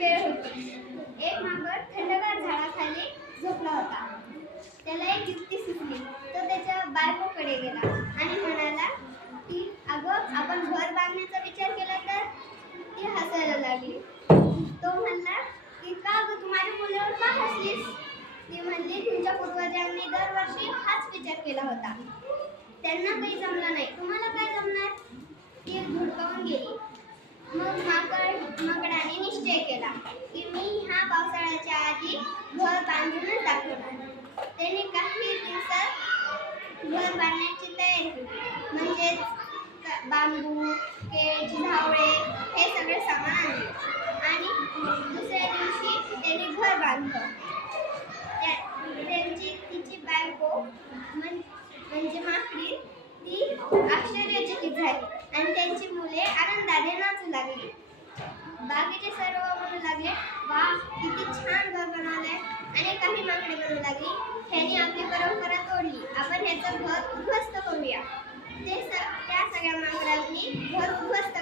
वेळ होती. एक माकड थंडगार झाडाखाली झोपला होता. त्याला एक युक्ती सुचली. तो त्याच्या बायकोकडे गेला आणि म्हणाला की अगं, आपण घर बांधण्याचा विचार केला तर? ती हसायला लागली. तो म्हणला की का ग, तू माझ्या मुलावर का हसलीस? ती म्हणली, तुमच्या पूर्वजांनी दरवर्षी हाच विचार केला होता. त्यांना काही जमलं नाही, तुम्हाला काय जमणार? ती धुडकावून गेली. मग माकडाने निश्चय केला की मी ह्या पावसाळ्याच्या आधी घर बांधूनच दाखवणार. त्याने काही दिवसात घर बांधण्याची तयारी केली. म्हणजेच बांबू, केळीची झावळे हे सगळे सामान आणले आणि दुसऱ्या दिवशी त्याने घर बांधलं. तिची बायको म्हणजे माकडी ती आश्चर्यचकित झाली आणि त्यांची मुले आनंदाने नाचू लागली. बाकीचे सर्व म्हणू लागले, वा, किती छान घर बनवलंय. आणि काही माकडे म्हणू लागली, ह्याने आपली परंपरा तोडली, आपण ह्याचं घर उद्ध्वस्त करूया. त्या सगळ्या माकडांनी घर उद्ध्वस्त